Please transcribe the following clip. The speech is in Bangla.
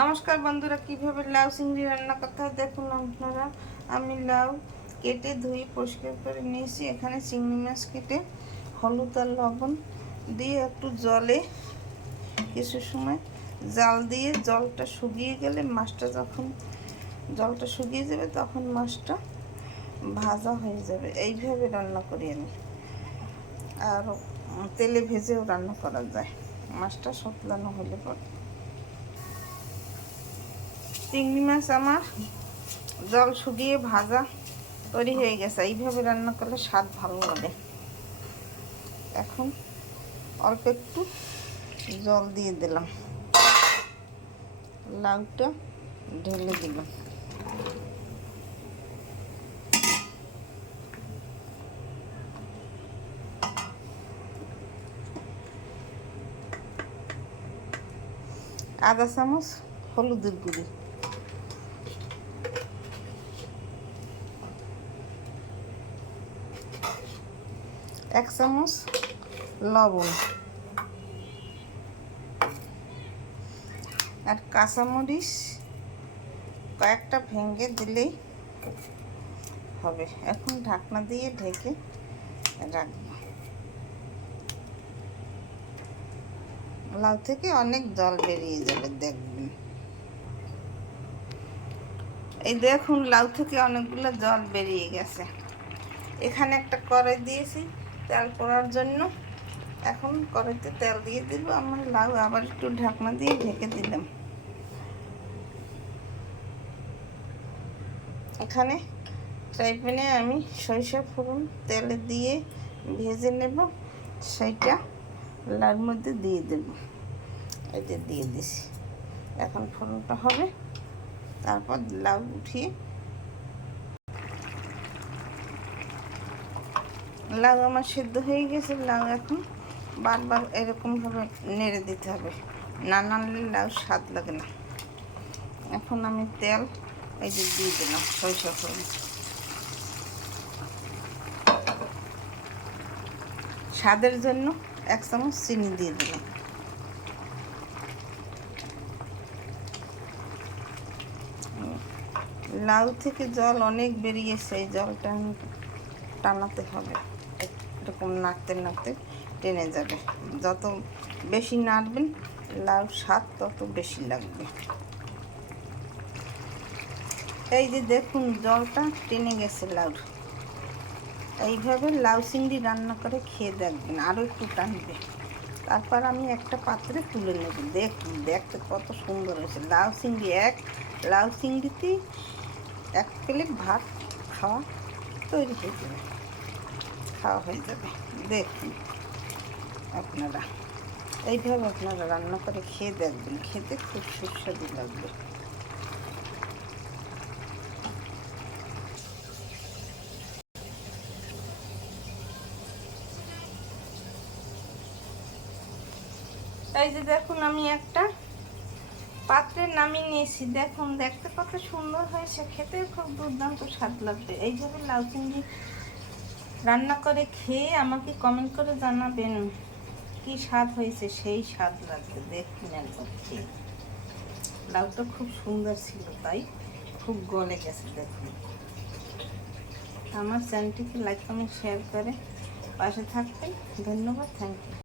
নমস্কার বন্ধুরা, কিভাবে লাউ চিংড়ি রান্না করতে হয় দেখুন আপনারা। আমি লাউ কেটে ধুয়ে পরিষ্কার করে নিয়েছি। এখানে চিংড়ি মাছ কেটে হলুদ আর লবণ দিয়ে একটু জলে কিছু সময় জাল দিয়ে জলটা শুকিয়ে গেলে মাছটা যখন জলটা শুকিয়ে যাবে তখন মাছটা ভাজা হয়ে যাবে। এইভাবে রান্না করি আমি। আর তেলে ভেজেও রান্না করা যায়। মাছটা শতলানো হলে পরে চিংড়ি মাছ আমার জল শুকিয়ে ভাজা তৈরি হয়ে গেছে। এইভাবে রান্না করলে স্বাদ ভালো লাগে। এখন অল্প একটু জল দিয়ে দিলাম, লাউটা ঢেলে দিলাম। আধা চামচ হলুদের গুঁড়ি, এক চামচ লবণ আর কাঁচামরিচ কয়েকটা ভেঙে দিলেই হবে। এখন ঢাকনা দিয়ে ঢেকে রাখবো। লাউ থেকে অনেক জল বেরিয়ে যাবে দেখবেন। এই দেখুন, লাউ থেকে অনেকগুলো জল বেরিয়ে গেছে। এখানে একটা কড়াই দিয়েছি তেল করার জন্য। এখন কড়াইতে তেল দিয়ে দিব। আমার লাউ আবার একটু ঢাকনা দিয়ে ঢেকে দিলাম। এখানে ফ্রাই প্যানে আমি সরিষা ফোড়ন তেলে দিয়ে ভেজে নেব। সেইটা লাউর মধ্যে দিয়ে দেব। এই যে দিয়ে দিছি। এখন ফোড়নটা হবে, তারপর লাউ উঠিয়ে লাউ আমার সিদ্ধ হয়ে গেছে। লাউ এখন বারবার এরকমভাবে নেড়ে দিতে হবে, না নাড়লে লাউ স্বাদ লাগে না। এখন আমি তেল এই যে দিয়ে দিলাম সরিষা ফোড়ন। স্বাদের জন্য এক চামচ চিনি দিয়ে দিলাম। লাউ থেকে জল অনেক বেরিয়েছে, এই জলটা টানাতে হবে। এরকম নাড়তে নাড়তে টেনে যাবে। যত বেশি নাড়বেন লাউ স্বাদ তত বেশি লাগবে। এই যে দেখুন, জলটা টেনে গেছে লাউর। এইভাবে লাউ চিংড়ি রান্না করে খেয়ে দেখবেন, আরও একটু টানবে। তারপর আমি একটা পাত্রে তুলে নেব। দেখুন, দেখতে কত সুন্দর হয়েছে লাউ চিংড়ি। লাউ চিংড়িতেই এক প্লেট ভাত খাওয়া তৈরি হয়ে যাবে, খাওয়া হয়ে যাবে। দেখুন আপনারা এইভাবে আপনারা রান্না করে খেয়ে দেখবেন, খেতে খুব সুস্বাদু লাগবে। এই যে দেখুন, আমি একটা পাত্রে নামিয়ে নিয়েছি। দেখুন, দেখতে কত সুন্দর হয়েছে, খেতে খুব দুর্দান্ত স্বাদ লাগবে। এইভাবে লাউ চিংড়ি রান্না করে খেয়ে আমাকে কমেন্ট করে জানাবেন কি স্বাদ হয়েছে। সেই স্বাদ লাগবে। দেখুন একবার খেয়ে। লাউটা খুব সুন্দর ছিল, তাই খুব গলে গেছে। দেখুন, আমার চ্যানেলটিকে লাইক কমেন্ট শেয়ার করে পাশে থাকবেন। ধন্যবাদ, থ্যাংক ইউ।